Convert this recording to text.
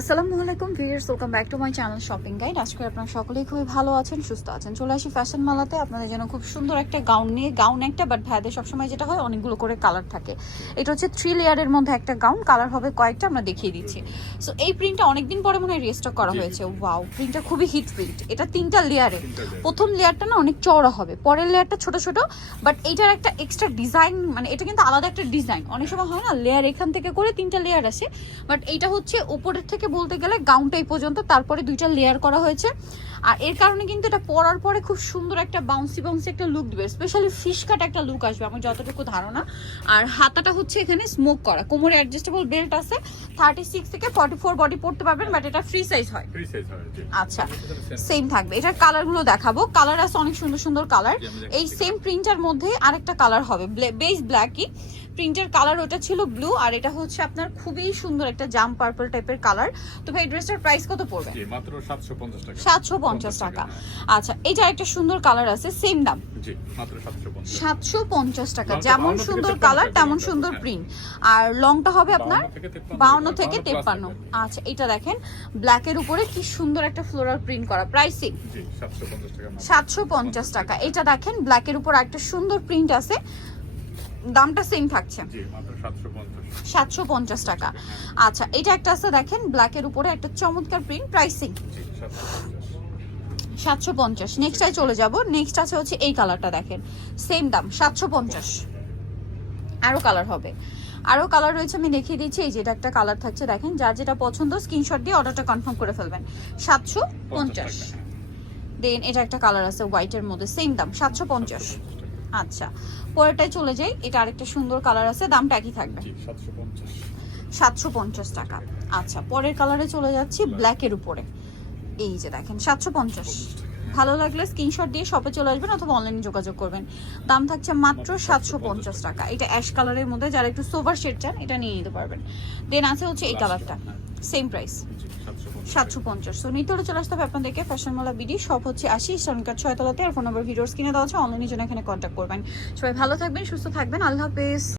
আসসালামু আলাইকুম viewers welcome back to my channel shopping guide. আজকে আপনারা সকলেই খুবই ভালো আছেন সুস্থ আছেন। চলে আসি ফ্যাশন মালাতে। আপনাদের জন্য খুব সুন্দর একটা গাউন নিয়ে। গাউন একটা বাট ভাইদের সবসময় যেটা হয় অনেকগুলো করে কালার থাকে। এটা হচ্ছে থ্রি লেয়ারের মধ্যে একটা গাউন। কালার হবে কয়েকটা আমরা দেখিয়ে দিচ্ছি। সো এই প্রিন্টটা অনেকদিন পরে মনে হয় রেস্টক করা হয়েছে। ওয়াও প্রিন্টটা খুবই হিট প্রিন্ট এটা তিনটা লেয়ারে প্রথম লেয়ারটা না অনেক চওড়া হবে। পরের লেয়ারটা ছোট ছোট বাট এইটার একটা এক্সট্রা ডিজাইন মানে এটা কিন্তু আলাদা একটা ডিজাইন অনেক সময় হয় না লেয়ার এখান থেকে করে তিনটা লেয়ার আসে। বাট এইটা হচ্ছে উপরের থেকে বলতে গেলে গাউনটাই পর্যন্ত তারপরে দুইটা লেয়ার করা হয়েছে। আর এর কারণে কিন্তু এটা পরার পরে খুব সুন্দর একটা বাউন্সি বাউন্সি একটা লুক দেবে। স্পেশালি ফিশ কাট একটা লুক আসবে আমার যতটুকু ধারণা। আর হাতাটা হচ্ছে এখানে স্মোক করা। কোমরে অ্যাডজাস্টেবল বেল্ট আছে থার্টি সিক্স থেকে ফর্টি ফোর বডি পড়তে পারবেন বাট এটা ফ্রি সাইজ হয়। আচ্ছা সেম থাকবে। এটার কালারগুলো দেখাবো। কালার আছে অনেক সুন্দর সুন্দর কালার। এই সেম প্রিন্টার মধ্যে আরেকটা কালার হবে। বেস ব্ল্যাকই প্রিন্টের কালার ওটা ছিল ব্লু আর এটা হচ্ছে আপনার খুবই সুন্দর একটা জাম পার্পল টাইপের কালার। তো ভাই ড্রেসটার প্রাইস কত পড়বে? মাত্র 750 টাকা। সাতশো পঞ্চাশ টাকা আচ্ছা এটা একটা সুন্দর কালার আছে সেম দাম। জি মাত্র 750 সাতশো পঞ্চাশ টাকা যেমন সুন্দর কালার তেমন সুন্দর হ্যাঁ। প্রিন্ট। আর লংটা হবে আপনার 52 থেকে 53 বাউন্ন থেকে তেপ্পান্ন। আচ্ছা এটা দেখেন ব্ল্যাকের উপরে কি সুন্দর একটা ফ্লোরাল প্রিন্ট করা প্রাইসিং জি 750 টাকা মাত্র। সাতশো পঞ্চাশ টাকা। এটা দেখেন ব্ল্যাকের উপর একটা সুন্দর প্রিন্ট আছে। দামটা সেম থাকছে। জি মাত্র 750 সাতশো পঞ্চাশ টাকা। আচ্ছা এটা একটা আছে দেখেন ব্ল্যাকের উপরে একটা চমৎকার প্রিন্ট প্রাইসিং জি 750 সাতশো পঞ্চাশ। নেক্সটাই চলে যাব। নেক্সট আছে হচ্ছে এই কালারটা দেখেন। সেম দাম সাতশো পঞ্চাশ। আরও কালার হবে। আরও কালার রয়েছে আমি দেখিয়ে দিচ্ছি। এই যে এটা একটা কালার থাকছে দেখেন যার যেটা পছন্দ স্ক্রিনশট দিয়ে অর্ডারটা কনফার্ম করে ফেলবেন। সাতশো পঞ্চাশ। দেন এটা একটা কালার আছে হোয়াইটের মধ্যে সেম দাম সাতশো পঞ্চাশ। আচ্ছা পরেরটায় চলে যাই। এটা আরেকটা সুন্দর কালার আছে দামটা একই থাকবে। জি 750 সাতশো পঞ্চাশ টাকা। আচ্ছা পরের কালারে চলে যাচ্ছি ব্ল্যাকের উপরে। এই যে দেখেন সাতশো পঞ্চাশ। ভালো লাগলে স্ক্রিনশট দিয়ে শপে চলে আসবেন অথবা অনলাইনে যোগাযোগ করবেন। দাম থাকছে মাত্র সাতশো পঞ্চাশ টাকা। এটা অ্যাশ কালারের মধ্যে যারা একটু সোভার শেড চান এটা নিয়ে নিতে পারবেন। দেন আছে হচ্ছে এই কালারটা সেম প্রাইস সাতশো পঞ্চাশ তো নিতে চলে আসতে হবে আপনাদেরকে। ফ্যাশন মালা বিডি সব হচ্ছে আশি সনকার ছয়তলাতে। আর ফোন নম্বর ভিডিওর স্ক্রিনে দেওয়া আছে। অনলাইনের জন্য এখানে কন্ট্যাক্ট করবেন। সবাই ভালো থাকবেন সুস্থ থাকবেন। আল্লাহ হাফেজ।